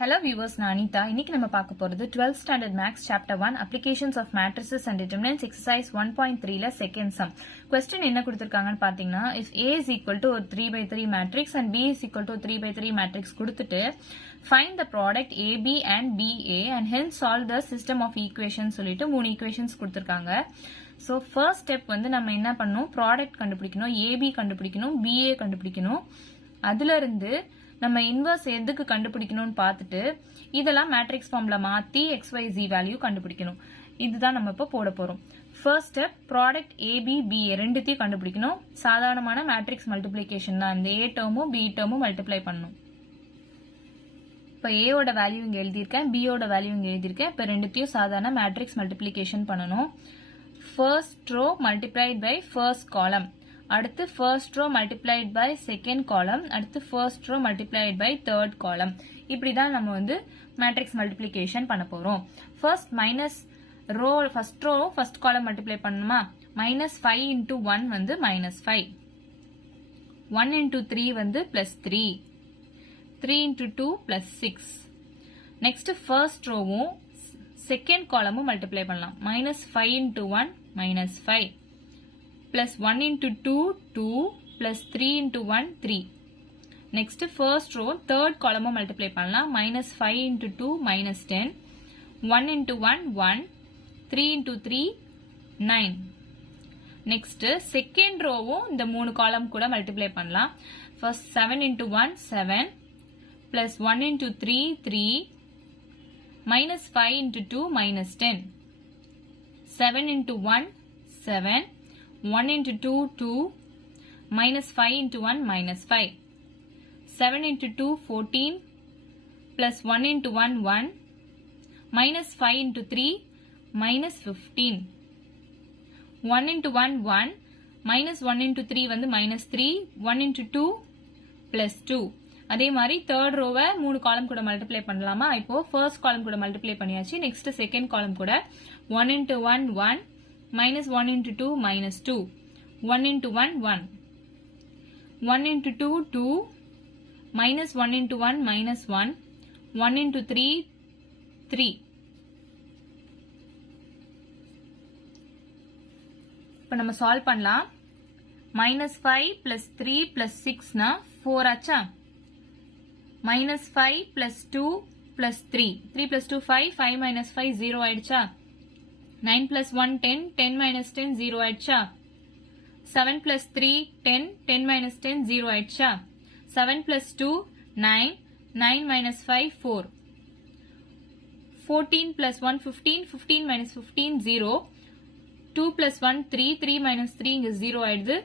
Hello viewers, நான் அனிதா. இன்னைக்கு நம்ம பார்க்க போறது 12th standard maths chapter 1 applications of matrices and determinants exercise 1.3ல second sum. Question என்ன கொடுத்திருக்காங்கன்னு பாத்தீங்கன்னா, if A is equal to 3/3 matrix and B is equal to 3/3 matrix கொடுத்துட்டு find the product AB and BA and hence solve the system of equations சொல்லிட்டு மூணு equations கொடுத்திருக்காங்க. So first step வந்து நம்ம என்ன பண்ணணும், product கண்டுபிடிக்கணும், AB கண்டுபிடிக்கணும், BA கண்டுபிடிக்கணும். அதுல இருந்து நம்ம இன்வர்ஸ் எதுக்கு கண்டுபிடிக்கணும்னு பார்த்துட்டு இதெல்லாம் மேட்ரிக்ஸ் ஃபார்ம்ல மாத்தி XYZ வேல்யூ கண்டுபிடிக்கணும். இதுதான் நம்ம இப்ப போட போறோம். First step product AB BA ரெண்டுத்தையும் கண்டுபிடிக்கணும். சாதாரணமான மேட்ரிக்ஸ் மல்டிப்ளிகேஷன் தான். இந்த A டேர்மும் B டேர்மும் மல்டிப்ளை பண்ணணும். இப்ப A ஓட வேல்யூ இங்க எழுதியிருக்கேன், B ஓட வேல்யூ இங்க எழுதியிருக்கேன். இப்ப ரெண்டுத்தையும் சாதாரண மேட்ரிக்ஸ் மல்டிப்ளிகேஷன் பண்ணணும். First row multiplied by first column, அடுத்து first row multiplied by second column, அடுத்து first row multiplied by third column. இப்படிதான் நம்ம வந்து மேட்ரிக்ஸ் மல்டிப்ளிகேஷன் பண்ண போறோம். First minus row first row first column multiply பண்ணணுமா? -5 into 1 வந்து -5, 1 into 3 வந்து +3, 3 into 2 +6. நெக்ஸ்ட் ஃபர்ஸ்ட் ரோவும் செகண்ட் காலமும் மல்டிப்ளை பண்ணலாம். -5 into 1 -5 plus 1 into 2 2 plus 3 into 1 3. Next first row third column multiply பண்ணலாம். -5 into 2 -10, 1 into 1 1, 3 into 3 9. Next second row இந்த மூணு column கூட multiply பண்ணலாம். First 7 into 1 7 plus 1 into 3 3, -5 into 2 -10, 7 into 1 7, 1 into 2 2, -5 into 1 -5, 7 into 2 14, plus 1 into 1 1, -5 into 3 -15, 1 into 1 1, -1 into 3 வந்து -3, 1 into 2 +2. அதே மாதிரி third ரோவை மூணு காலம் கூட மல்டிப்ளை பண்ணலாமா? இப்போ ஃபர்ஸ்ட் காலம் கூட மல்டிப்ளை பண்ணியாச்சு. நெக்ஸ்ட் செகண்ட் காலம் கூட 1 into 1 1, -1 into 2 -2, 1 into 1 1, 1 into 2 2, -1 into 1 -1, 1 into 3 3. இப்போ நம்ம சால்வ் பண்ணலாம். -5 plus 3 plus 6 னா 4 ஆச்சா? -5 plus 2 plus 3, 3 plus 2 5, 5 minus 5 0 ஆயிடுச்சா? 9 plus 1 10, 10 minus 10 0 ஆயிடுச்சா? 7 plus 3 10, 10 minus 10 0 ஆயிடுச்சா? 7 plus 2 9, 9 minus 5 4, 14 plus 1 15, 15 minus 15 0, 2 plus 1 3, 3 minus 3 இங்க 0 ஆயிடுது.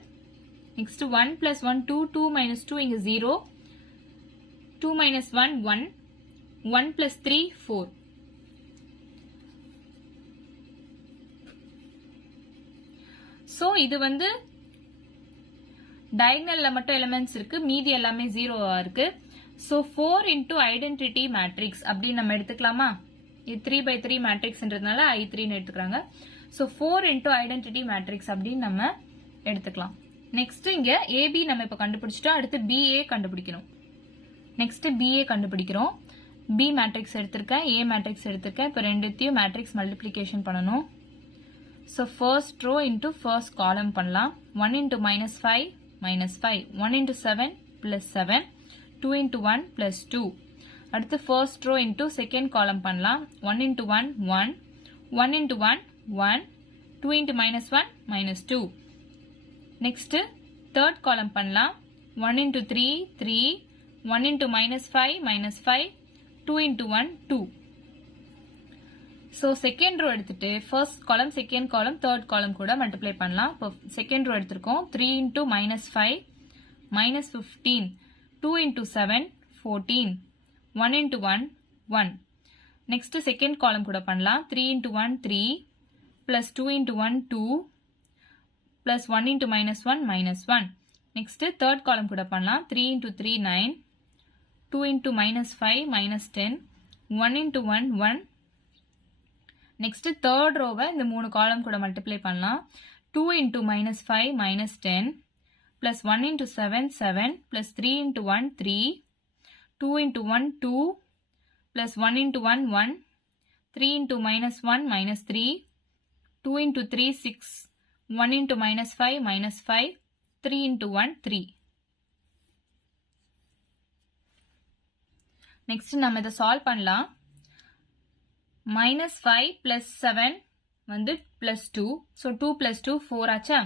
Next 1 plus 1 2, 2 minus 2 இங்க 0, 2 minus 1 1, 1 plus 3 4. So இது வந்து diagonalல மட்டும் எலிமெண்ட்ஸ் இருக்கு, மீதி எல்லாமே 0 இருக்கு. So 4 into identity matrix அப்படி நம்ம எடுத்துக்கலாமா? இது 3/3 மேட்ரிக்ஸ்ன்றதுனால I3 ன்னு எடுத்துக்கறாங்க. So 4 into identity matrix அப்படின்னு நம்ம எடுத்துக்கலாம். நெக்ஸ்ட் இங்க AB நம்ம இப்ப கண்டுபிடிச்சிட்டோம். அடுத்து BA கண்டுபிடிக்கணும். நெக்ஸ்ட் BA கண்டுபிடிக்கிறோம். B மேட்ரிக்ஸ் எடுத்திருக்கேன், A மேட்ரிக்ஸ் எடுத்திருக்கேன். இப்ப ரெண்டுத்தையும் மேட்ரிக்ஸ் மல்டிப்ளிகேஷன் பண்ணணும். So first row into first column பண்ணலாம். 1 into -5 -5, 1 into 7 plus 7, 2 into 1 plus 2. அடுத்து first row into second column பண்ணலாம். 1 into 1 1, 1 into 1 1, 2 into -1 -2. Next third column பண்ணலாம். 1 into 3 3, 1 into -5 -5, 2 into 1 2. So second row எடுத்துட்டு first column second column third column கூட multiply பண்ணலாம். இப்போ second row எடுத்திருக்கோம். 3 into -5 -15, 2 into 7 14, 1 into 1 1. Next second column கூட பண்ணலாம். 3 into 1 3, plus 2 into 1 2, plus 1 into -1 -1. Next third column கூட பண்ணலாம். 3 into 3 9, 2 into -5 -10, 1 into 1 1. Next third ரோவை இந்த மூணு காலம் கூட மல்டிப்ளை பண்ணலாம். 2 into -5 -10, plus 1 into 7 7, plus 3 into 1 3, 2 into 1 2, plus 1 into 1, 1, 3 into minus 1, minus 3, 2 into 3, 6, 1 into minus 5, minus 5, 3 into 1, 3. Next, நம்ம இதை solve பண்ணலாம். minus 5 plus 7 வந்து plus 2. So, 2 plus 2, 4 ஆச்சா?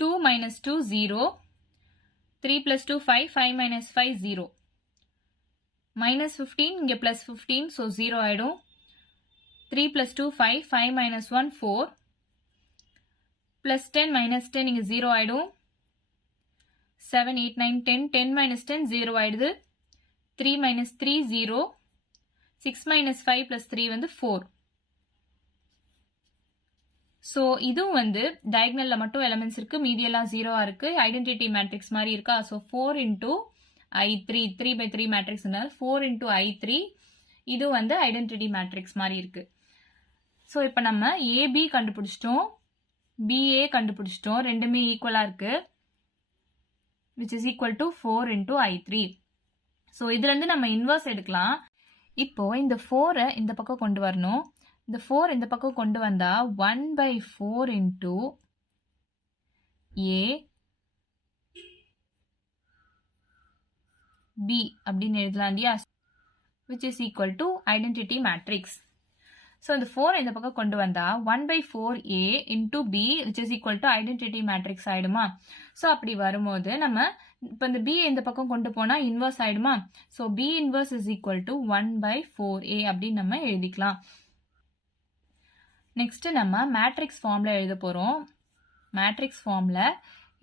2 minus 2, 0. 3 plus 2, 5. 5 minus 5, 0. Minus 15, இங்க plus 15, so 0 ஆயிடும். 3 plus 2, 5. 5 minus 1, 4. Plus 10 minus 10, இங்க 0 ஆயிடும். 7, 8, 9, 10. 10 minus 10, 0 ஆயிடுது. 3 minus 3, 0. 6 minus 5 plus 3 வந்து 4. So, இதுவும் வந்து diagonalல மட்டும் elements இருக்கு, மீதியெல்லாம் 0 இருக்கு, identity matrix மாதிரி இருக்கா? So, 4 into I3, 3 by 3 matrix 4 into I3, இது வந்து identity matrix மாதிரி இருக்கு. So, இப்ப நம்ம AB கண்டுபிடிச்சிட்டோம், BA கண்டுபிடிச்சிட்டோம், ரெண்டுமே ஈக்குவலா இருக்கு, which is equal to 4 into I3. So, இதுல இருந்து நம்ம inverse எடுக்கலாம். இப்போ இந்த 4 இந்த பக்கம் கொண்டு வரணும். இந்த 4 இந்த பக்கம் கொண்டு வந்தா 1 by 4 into A B அப்படின்னு எழுதலாம் இல்லையா? which is equal to identity matrix. So, இந்த 4 இந்த பக்கம் கொண்டு வந்தா 1 by 4A into B which is equal to identity matrix ஆயிடுமா? So, அப்படி வரும்போது நம்ம இப்போ இந்த B இந்த பக்கம் கொண்டு போனா inverse ஆயிடுமா? So, B inverse is equal to 1 by 4A அப்படின்னு நம்ம எழுதிக்கலாம். நெக்ஸ்ட் நம்ம மேட்ரிக்ஸ் ஃபார்ம்ல எழுத போறோம். மேட்ரிக்ஸ் ஃபார்ம்ல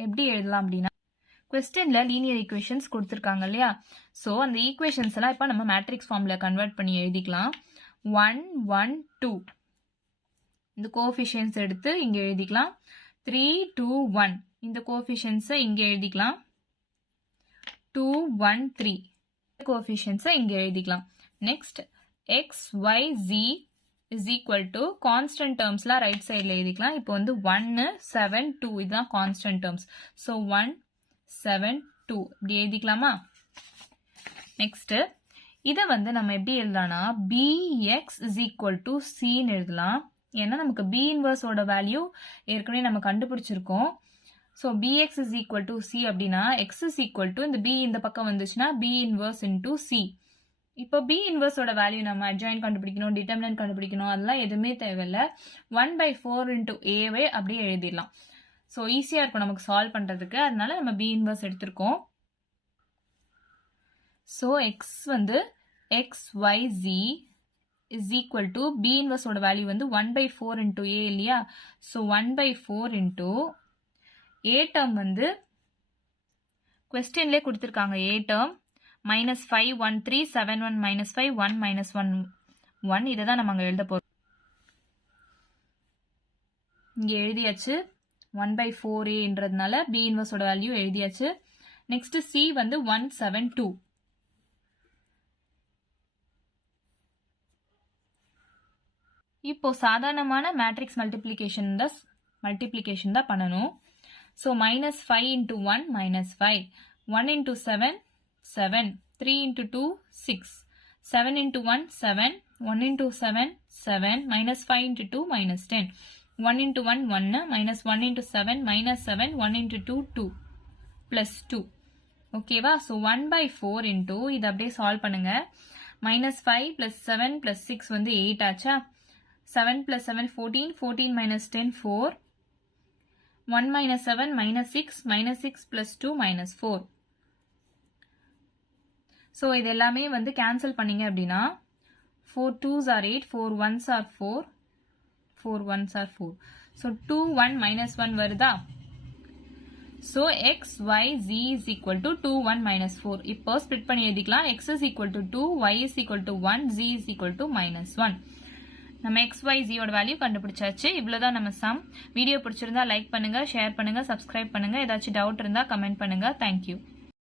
எப்படி எழுதலாம் அப்படின்னா, क्वेश्चनல லீனியர் ஈக்குவேஷன்ஸ் கொடுத்திருக்காங்க இல்லையா? சோ அந்த ஈக்குவேஷன்ஸ் எல்லாம் இப்போ நம்ம மேட்ரிக்ஸ் ஃபார்ம்ல கன்வெர்ட் பண்ணி எழுதிக்கலாம். 1 1 2 இந்த கோஎஃபிஷியன்ட்ஸ் எடுத்து இங்க எழுதிக்கலாம். 3 2 1 இந்த கோஎஃபிஷியன்ட்ஸ் இங்க எழுதிக்கலாம். 2 1 3 கோஎஃபிஷியன்ட்ஸ் இங்க எழுதிக்கலாம். Next x y z is equal to constant terms la right side la எழுதிக்கலாம். இப்போ வந்து 1 7 2 இதுதான் constant terms. So 1 7 2 இப்படி எழுதிக்கலாமா? நெக்ஸ்ட் இத வந்து நம்ம எப்படி எழுதலாம்னா bx is equal to c ன்னு எழுதலாம். ஏன்னா நமக்கு b inverse ஓட வேல்யூ ஏற்கனவே நம்ம கண்டுபிடிச்சிருக்கோம். So bx is equal to c அப்படின்னா x is equal to இந்த b இந்த பக்கம் வந்துச்சுன்னா b inverse into c. இப்போ b inverse ஓட வேல்யூ நம்ம adjoint கண்டுபிடிக்கணும், determinant கண்டுபிடிக்கணும், அதெல்லாம் எதுவுமே தேவையில்ல. 1 by 4 into a வை அப்படியே எழுதிடலாம். ஸோ ஈஸியா இருக்கும் நமக்கு சால்வ் பண்றதுக்கு, அதனால நம்ம b inverse எடுத்திருக்கோம். ஸோ x வந்து x y z is equal to b inverse ஓட வேல்யூ வந்து 1 by 4 into a இல்லையா? So 1 by 4 into a term வந்து questionலே கொடுத்திருக்காங்க. a term minus 5 1 3 7 1 minus 5 1 minus 1 1 இதை தான் நம்ம அங்க எழுத போறோம். இங்க எழுதியாச்சு 1 by 4a என்றதுனால b inverse ஓட வேல்யூ எழுதியாச்சு. நெக்ஸ்ட் c வந்து 1 7 2. இப்போ சாதாரணமான மேட்ரிக்ஸ் மல்டிப்ளிகேஷன் தான் பண்ணணும். So minus 5 into 1 minus 5, 1 into 7 7, 3 into 2 6, 7 into 1 7, 1 into 7 7, minus 5 into 2 minus 10, 1 into 1 1, minus 1 into 7 minus 7, 1 into 2 2 plus 2. ஓகேவா? ஸோ 1 by 4 into இது அப்படியே சால்வ் பண்ணுங்க. minus 5 plus 7 plus 6 வந்து 8 ஆச்சா? 7 plus 7 14, 14 minus 10 4, 1 minus 7 minus 6 plus 2 minus 4. So, இது எல்லாமே வந்து cancel பண்ணீங்க அப்படின்னா 4 2s are 8, 4 1s are 4, 4 1s are 4. So, 2 1 minus 1 வருதா? So, x y z is equal to 2 1 minus 4. இப்போ ஸ்ப்ளிட் பண்ணி எழுதிக்கலாம். x is equal to 2, y is equal to 1, z is equal to minus 1. நம்ம x y z ஓட value கண்டுபிடிச்சாச்சு. இவ்வளவுதான் நம்ம some. Video பிடிச்சிருந்தா லைக் பண்ணுங்க, ஷேர் பண்ணுங்க, சப்ஸ்கிரைப் பண்ணுங்க. ஏதாச்சும் டவுட் இருந்தா கமெண்ட் பண்ணுங்க. தேங்க்யூ.